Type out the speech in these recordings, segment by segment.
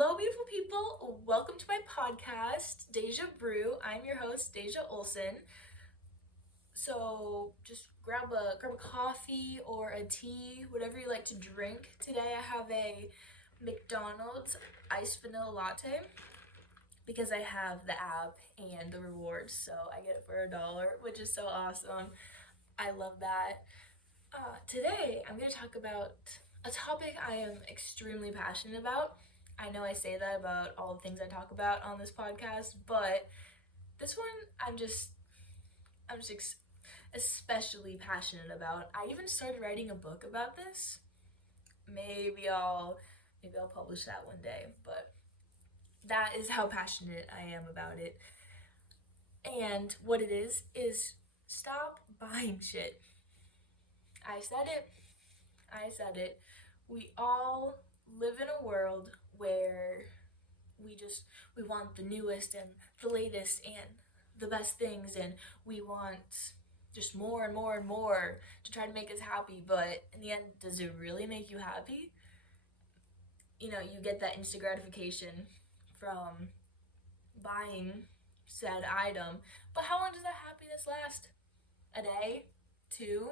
Hello, beautiful people. Welcome to my podcast, Dejah Brew. I'm your host, Dejah Olson. So just grab a coffee or a tea, whatever you like to drink. Today I have a McDonald's iced vanilla latte because I have the app and the rewards, so I get it for $1, which is so awesome. I love that. Today I'm going to talk about a topic I am extremely passionate about. I know I say that about all the things I talk about on this podcast, but this one I'm just especially passionate about. I even started writing a book about this. Maybe I'll publish that one day, but that is how passionate I am about it. And what it is stop buying shit. I said it. I said it. We all live in a world where we just we want the newest and the latest and the best things, and we want just more and more and more to try to make us happy. But in the end, does it really make you happy? You get that instant gratification from buying said item, but how long does that happiness last? A day? Two?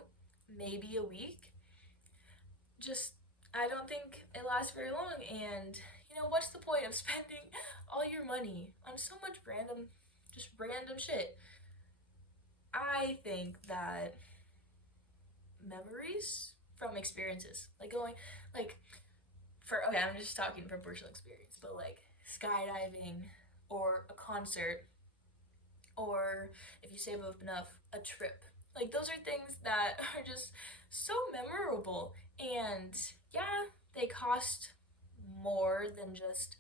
Maybe a week? Just, I don't think it lasts very long. And what's the point of spending all your money on so much random shit? I think that memories from experiences, like going, like, okay, I'm just talking from personal experience, but like skydiving or a concert, or if you save up enough, a trip. Like, those are things that are just so memorable. And yeah, they cost more than just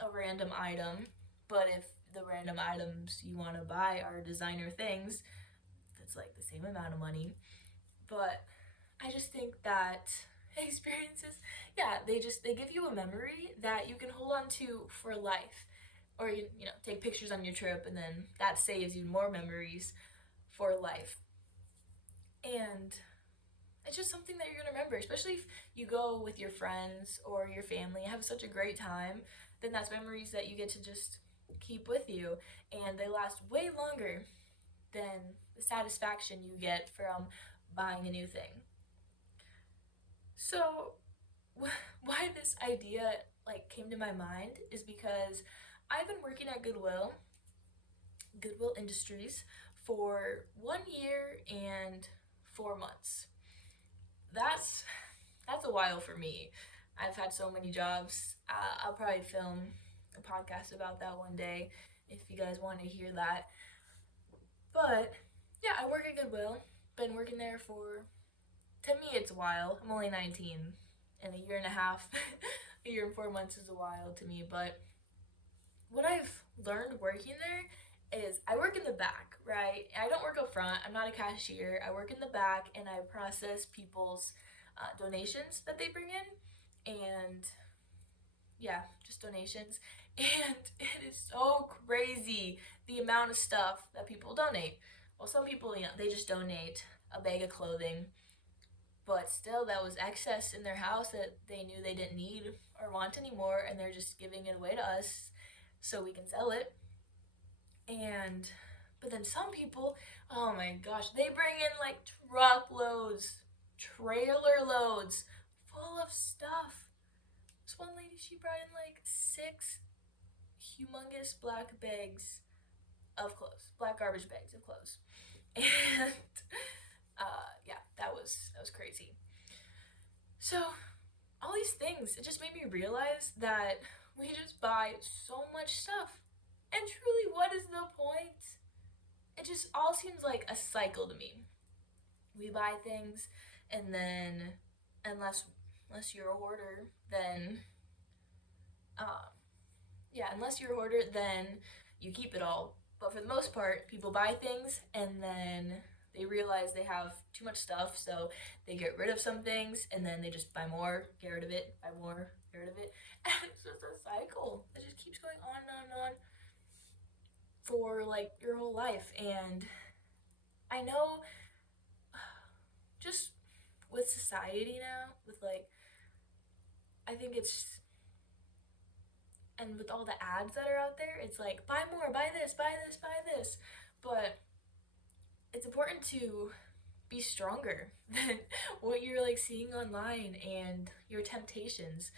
a random item. But if the random items you want to buy are designer things, that's like the same amount of money. But I just think that experiences, yeah, they give you a memory that you can hold on to for life. Or take pictures on your trip, and then that saves you more memories for life. And it's just something that you're gonna remember, especially if you go with your friends or your family, have such a great time. Then that's memories that you get to just keep with you, and they last way longer than the satisfaction you get from buying a new thing. So why this idea like came to my mind is because I've been working at Goodwill Industries for 1 year and 4 months. That's a while for me. I've had so many jobs. I'll probably film a podcast about that one day if you guys want to hear that. But yeah, I work at Goodwill. Been working there for, to me, it's a while. I'm only 19, and a year and a half, a year and 4 months is a while to me. But what I've learned working there is I work in the back, right? I don't work up front. I'm not a cashier. I work in the back, and I process people's donations that they bring in. And yeah, just donations. And it is so crazy the amount of stuff that people donate. Well, some people, they just donate a bag of clothing, but still, that was excess in their house that they knew they didn't need or want anymore, and they're just giving it away to us so we can sell it. But then some people, oh my gosh, they bring in like truckloads, trailer loads full of stuff. This one lady, she brought in like 6 humongous black bags of clothes, black garbage bags of clothes. And yeah, that was crazy. So all these things, it just made me realize that we just buy so much stuff. And truly, what is the point? It just all seems like a cycle to me. We buy things, and then unless you're a hoarder, then unless you're a hoarder, then you keep it all. But for the most part, people buy things, and then they realize they have too much stuff, so they get rid of some things, and then they just buy more, get rid of it, buy more, get rid of it. And it's just a cycle that just keeps going on and on and on for like your whole life. And I know, just with society now, with like, I think it's And with all the ads that are out there, it's like, buy more, buy this, buy this, buy this. But it's important to be stronger than what you're like seeing online and your temptations.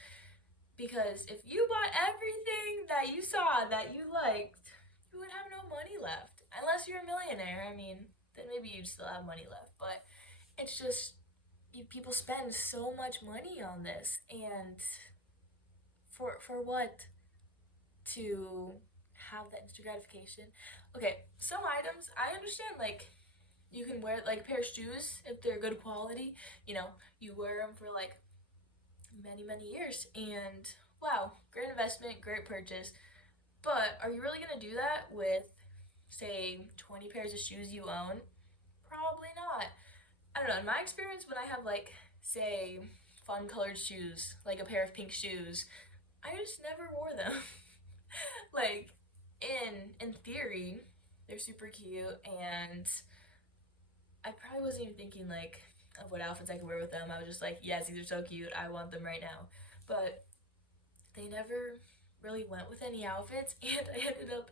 Because if you bought everything that you saw that you liked, you would have no money left. Unless you're a millionaire. I mean, then maybe you'd still have money left. But it's just, people spend so much money on this. And for what? To have that instant gratification. Okay, some items, I understand, like, you can wear, like, a pair of shoes if they're good quality. You know, you wear them for, like, many, many years. And, wow, great investment, great purchase. But are you really going to do that with, say, 20 pairs of shoes you own? Probably not. I don't know. In my experience, when I have, like, say, fun colored shoes, like a pair of pink shoes, I just never wore them. Like, in theory, they're super cute, and I probably wasn't even thinking, like, of what outfits I could wear with them. I was just like, yes, these are so cute. I want them right now. But they never really went with any outfits, and I ended up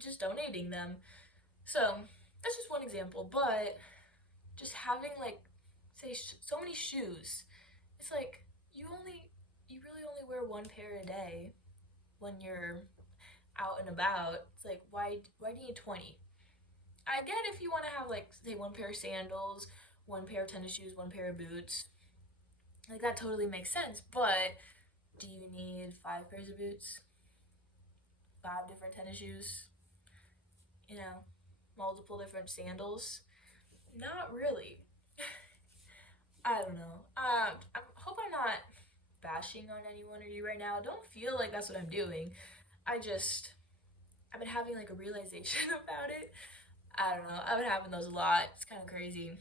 just donating them. So that's just one example. But just having, like, say, so many shoes, it's like you really only wear one pair a day when you're out and about. It's like, why do you need 20? I get if you want to have, like, say, one pair of sandals, one pair of tennis shoes, one pair of boots. Like, that totally makes sense. But do you need 5 pairs of boots? 5 different tennis shoes? You know, multiple different sandals? Not really. I don't know. I hope I'm not bashing on anyone or you right now. Don't feel like that's what I'm doing. I've been having, like, a realization about it. I don't know. I've been having those a lot. It's kind of crazy.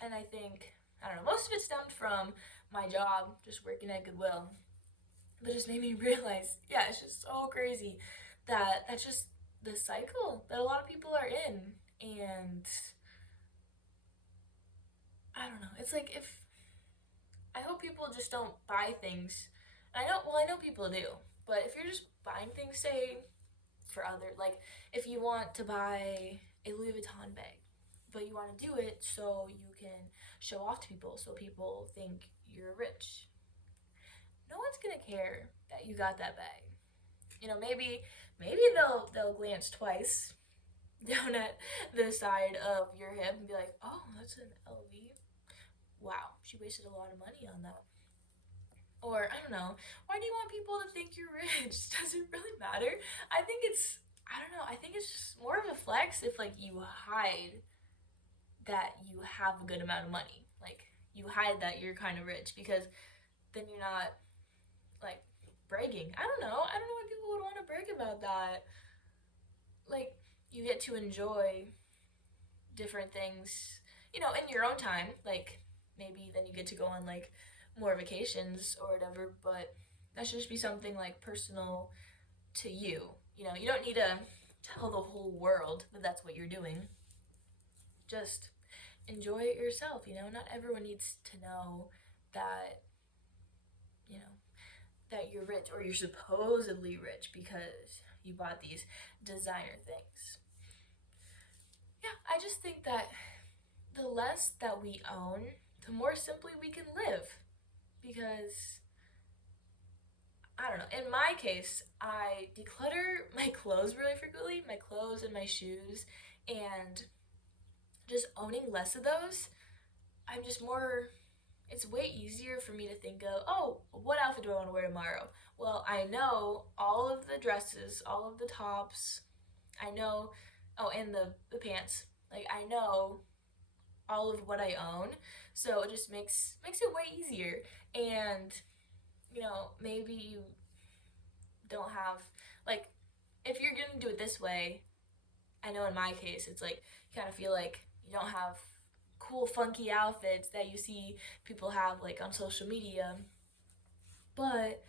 And I think, I don't know, most of it stemmed from my job, just working at Goodwill. But it just made me realize, yeah, it's just so crazy that that's just the cycle that a lot of people are in. And I don't know. It's like, if I hope people just don't buy things. I know people do, but if you're just buying things, say, for other, like, if you want to buy a Louis Vuitton bag, but you want to do it so you can show off to people, so people think you're rich. No one's gonna care that you got that bag. You know, maybe they'll glance twice down at the side of your hip and be like, oh, that's an LV. Wow, she wasted a lot of money on that. Or, I don't know, why do you want people to think you're rich? Does it really matter? I don't know, I think it's just more of a flex if, like, you hide that you have a good amount of money. Like, you hide that you're kind of rich, because then you're not, like, bragging. I don't know. I don't know why people would want to brag about that. Like, you get to enjoy different things, in your own time. Like, maybe then you get to go on, like, more vacations or whatever, but that should just be something, like, personal to you. You don't need to tell the whole world that that's what you're doing. Just enjoy it yourself. Not everyone needs to know that, you know, that you're rich, or you're supposedly rich because you bought these designer things. Yeah, I just think that the less that we own, the more simply we can live. Because, I don't know, in my case, I declutter my clothes really frequently, my clothes and my shoes, and just owning less of those, I'm just more, it's way easier for me to think of, oh, what outfit do I want to wear tomorrow? Well, I know all of the dresses, all of the tops, I know, oh, and the pants. Like, I know all of what I own, so it just makes it way easier. And, maybe you don't have, like, if you're gonna do it this way, I know in my case, it's like, you kind of feel like you don't have cool, funky outfits that you see people have, like, on social media. But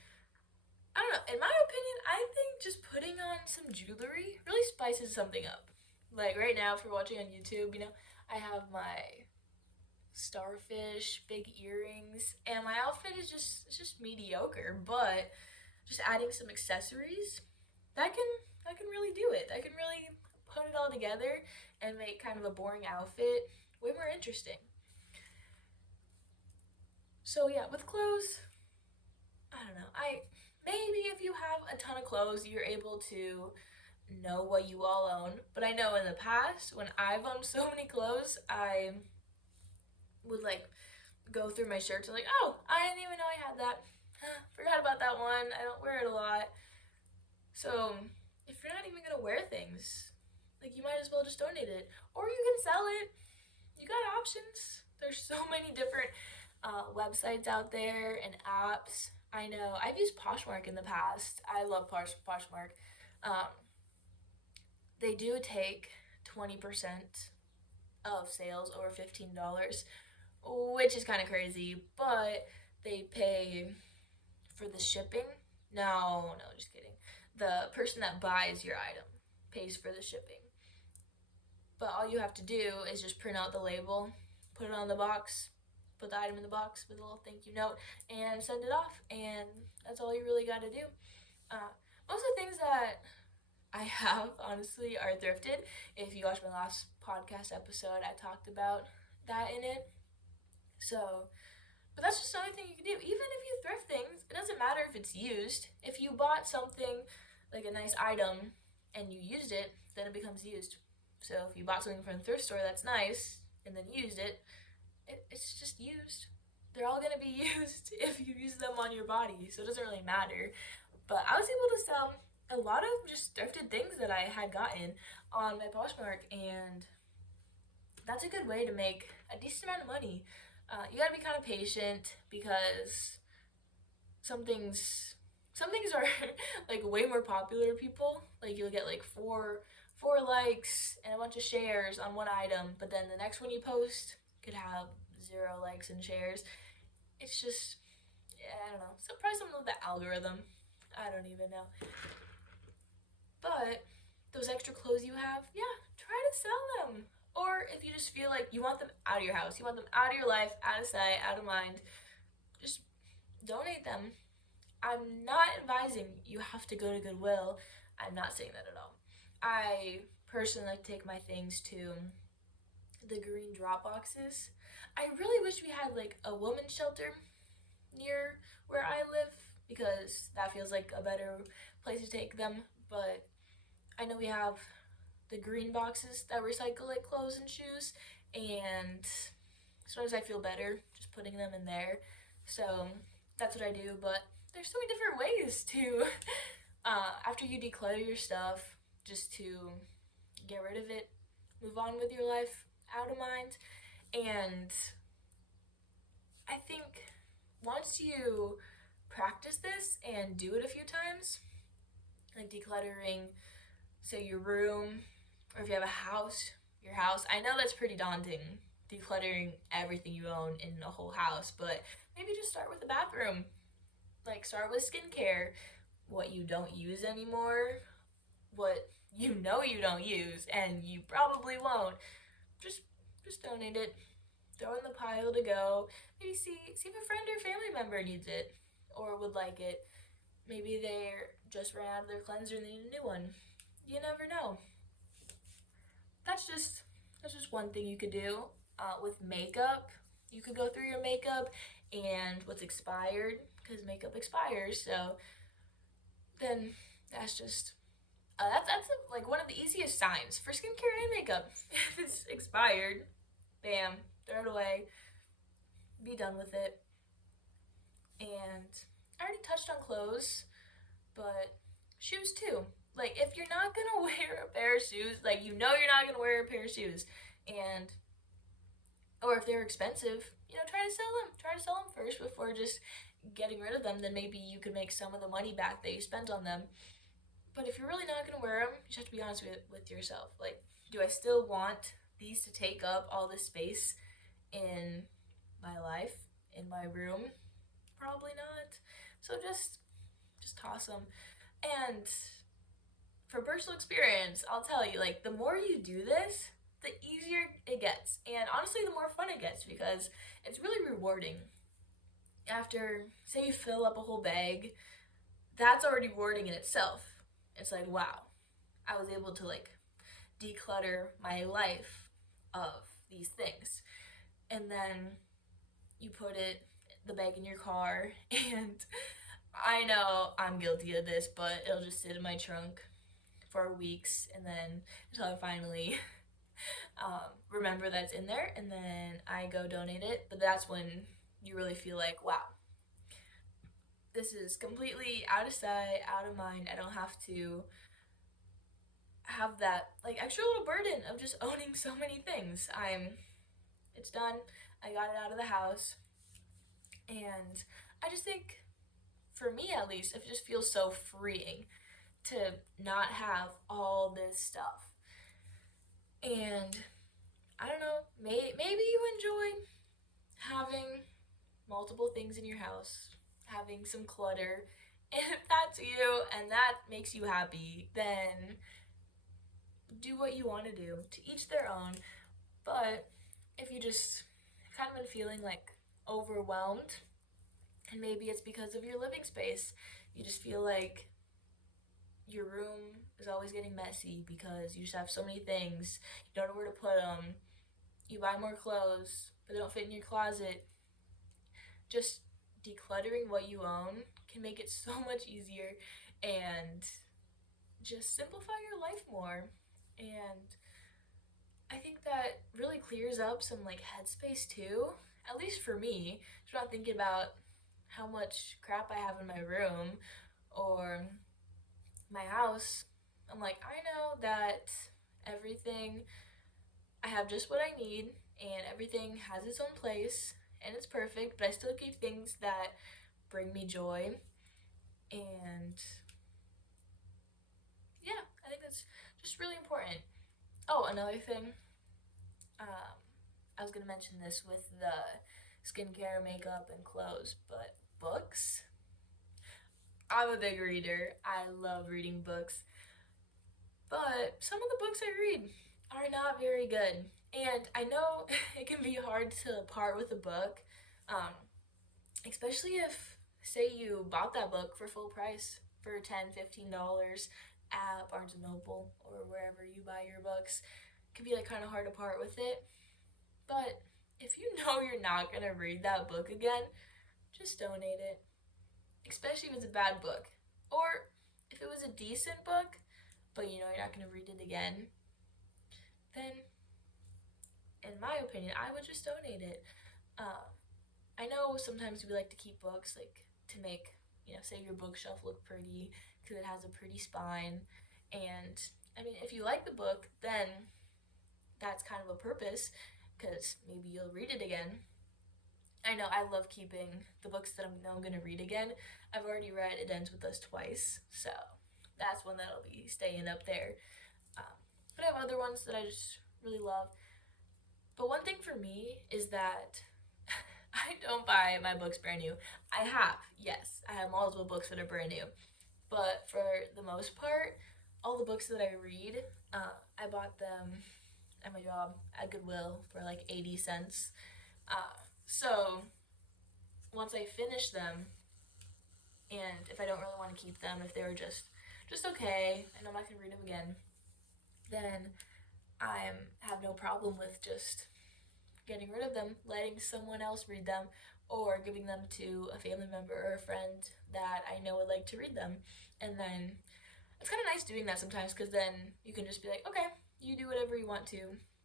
I don't know. In my opinion, I think just putting on some jewelry really spices something up. Like, right now, if you're watching on YouTube, I have my starfish big earrings, and my outfit is just mediocre. But just adding some accessories, that can really do it. That can really put it all together and make kind of a boring outfit way more interesting. So yeah, with clothes, I don't know. I maybe if you have a ton of clothes, you're able to know what you all own. But I know in the past, when I've owned so many clothes, I would like go through my shirts and like, oh, I didn't even know I had that. Forgot about that one. I don't wear it a lot. So if you're not even gonna wear things, like you might as well just donate it, or you can sell it. You got options. There's so many different websites out there and apps. I know I've used Poshmark in the past. I love Poshmark. Um, they do take 20% of sales over $15, which is kind of crazy, but they pay for the shipping. No, just kidding. The person that buys your item pays for the shipping. But all you have to do is just print out the label, put it on the box, put the item in the box with a little thank you note, and send it off. And that's all you really got to do. Most of the things that I have, honestly, are thrifted. If you watched my last podcast episode, I talked about that in it. So, but that's just another thing you can do. Even if you thrift things, it doesn't matter if it's used. If you bought something, like a nice item, and you used it, then it becomes used. So if you bought something from the thrift store that's nice, and then used it's just used. They're all gonna be used if you use them on your body, so it doesn't really matter. But I was able to sell a lot of just thrifted things that I had gotten on my Poshmark, and that's a good way to make a decent amount of money. You gotta be kind of patient because some things are like way more popular to people. Like you'll get like four likes and a bunch of shares on one item, but then the next one you post could have 0 likes and shares. It's just, yeah, I don't know. So probably something with the algorithm. I don't even know. But those extra clothes you have, yeah, try to sell them. Or if you just feel like you want them out of your house, you want them out of your life, out of sight, out of mind, just donate them. I'm not advising you have to go to Goodwill. I'm not saying that at all. I personally like to take my things to the green drop boxes. I really wish we had like a women's shelter near where I live because that feels like a better place to take them. But I know we have the green boxes that recycle like clothes and shoes, and sometimes I feel better just putting them in there. So that's what I do. But there's so many different ways to after you declutter your stuff, just to get rid of it, move on with your life, out of mind. And I think once you practice this and do it a few times, like decluttering, say your room, or if you have a house, your house. I know that's pretty daunting, decluttering everything you own in a whole house, but maybe just start with the bathroom. Like start with skincare, what you don't use anymore, what you know you don't use and you probably won't. Just donate it. Throw in the pile to go. Maybe see if a friend or family member needs it or would like it. Maybe they just ran out of their cleanser and they need a new one. You never know. That's just one thing you could do. With makeup, you could go through your makeup and what's expired, because makeup expires. So then that's just that's like one of the easiest signs for skincare and makeup. If it's expired, bam, throw it away, be done with it. And I already touched on clothes, but shoes too. Like if you're not gonna wear a pair of shoes, like you know you're not gonna wear a pair of shoes, and or if they're expensive, try to sell them. Try to sell them first before just getting rid of them. Then maybe you could make some of the money back that you spent on them. But if you're really not gonna wear them, you just have to be honest with yourself. Like, do I still want these to take up all this space in my life, in my room? Probably not. So just toss them. And for personal experience, I'll tell you, like, the more you do this, the easier it gets. And honestly, the more fun it gets because it's really rewarding. After, say you fill up a whole bag, that's already rewarding in itself. It's like, wow, I was able to like declutter my life of these things. And then you put the bag in your car, and I know I'm guilty of this, but it'll just sit in my trunk for weeks, and then until I finally remember that's in there, and then I go donate it. But that's when you really feel like, wow, this is completely out of sight, out of mind. I don't have to have that like extra little burden of just owning so many things. It's done. I got it out of the house, and I just think, for me at least, it just feels so freeing to not have all this stuff. And I don't know, maybe you enjoy having multiple things in your house, having some clutter. And if that's you and that makes you happy, then do what you want to do. To each their own. But if you just kind of been feeling like overwhelmed, and maybe it's because of your living space, you just feel like your room is always getting messy because you just have so many things, you don't know where to put them, you buy more clothes but they don't fit in your closet. Just decluttering what you own can make it so much easier and just simplify your life more. And I think that really clears up some like headspace too, at least for me. Just not thinking about how much crap I have in my room or my house. I'm like, I know that everything, I have just what I need, and everything has its own place and it's perfect, but I still keep things that bring me joy. And yeah, I think that's just really important. Oh, another thing, um, I was gonna mention this with the skincare, makeup, and clothes, but books. I'm a big reader. I love reading books, but some of the books I read are not very good. And I know it can be hard to part with a book, um, especially if, say, you bought that book for full price for $10, $15 at Barnes and Noble or wherever you buy your books. It can be like kind of hard to part with it. But if you know you're not gonna read that book again, just donate it. Especially if it's a bad book. Or if it was a decent book, but you know you're not gonna read it again, then in my opinion, I would just donate it. Uh, I know sometimes we like to keep books like to make, say your bookshelf look pretty because it has a pretty spine. And I mean, if you like the book, then that's kind of a purpose because maybe you'll read it again. I know I love keeping the books that I know I'm going to read again. I've already read It Ends With Us twice, so that's one that'll be staying up there. But I have other ones that I just really love. But one thing for me is that I don't buy my books brand new. I have, yes, I have multiple books that are brand new. But for the most part, all the books that I read, I bought them at my job at Goodwill for like 80 cents. So once I finish them, and if I don't really want to keep them, if they were just okay, and I'm not gonna read them again, then I have no problem with just getting rid of them, letting someone else read them, or giving them to a family member or a friend that I know would like to read them. And then it's kind of nice doing that sometimes because then you can just be like, okay, you do whatever you want to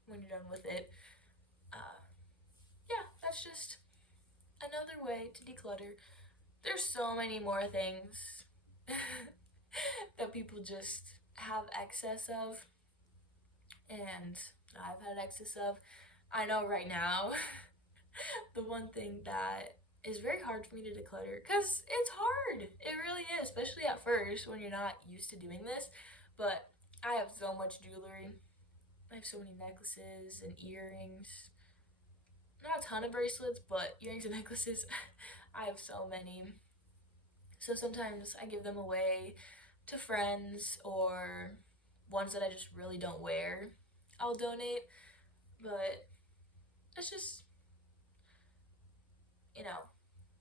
when you're done with it. Yeah, that's just another way to declutter. There's so many more things that people just have excess of, and I've had excess of. I know right now the one thing that is very hard for me to declutter because it's hard. It really is, especially at first when you're not used to doing this. But I have so much jewelry. I have so many necklaces and earrings. Not a ton of bracelets, but earrings and necklaces. I have so many. So sometimes I give them away to friends or ones that I just really don't wear. I'll donate, but it's just, you know,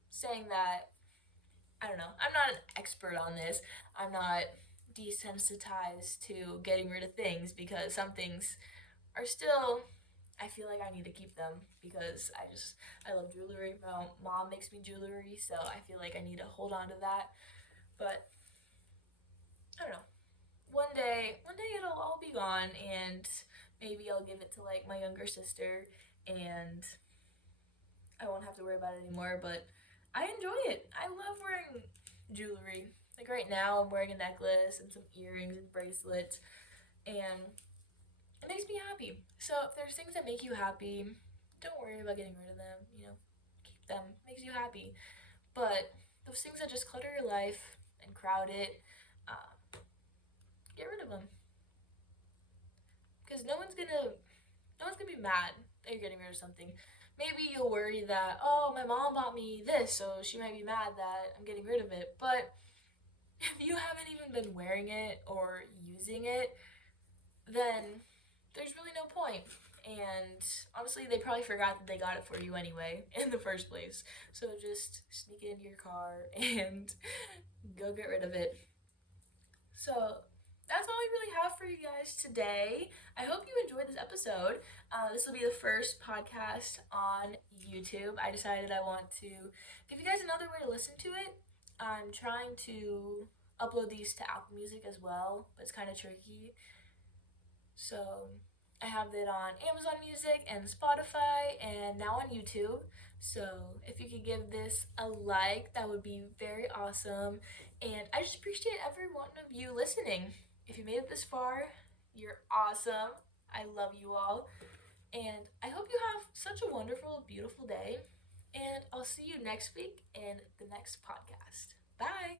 saying that I don't know. I'm not an expert on this. I'm not desensitized to getting rid of things because some things are still, I feel like I need to keep them because I love jewelry. My mom makes me jewelry, so I feel like I need to hold on to that. But I don't know. One day it'll all be gone, and maybe I'll give it to like my younger sister, and I won't have to worry about it anymore. But I enjoy it. I love wearing jewelry. Like right now, I'm wearing a necklace and some earrings and bracelets, and it makes me happy. So if there's things that make you happy, don't worry about getting rid of them. Keep them. It makes you happy. But those things that just clutter your life and crowd it, uh, get rid of them. Because no one's gonna be mad that you're getting rid of something. Maybe you'll worry that, oh, my mom bought me this, so she might be mad that I'm getting rid of it. But if you haven't even been wearing it or using it, then there's really no point. And honestly, they probably forgot that they got it for you anyway in the first place. So just sneak it into your car and go get rid of it. So that's all we really have for you guys today. I hope you enjoyed this episode. This will be the first podcast on YouTube. I decided I want to give you guys another way to listen to it. I'm trying to upload these to Apple Music as well, but it's kind of tricky. So I have it on Amazon Music and Spotify and now on YouTube. So if you could give this a like, that would be very awesome. And I just appreciate every one of you listening. If you made it this far, you're awesome. I love you all. And I hope you have such a wonderful, beautiful day. And I'll see you next week in the next podcast. Bye.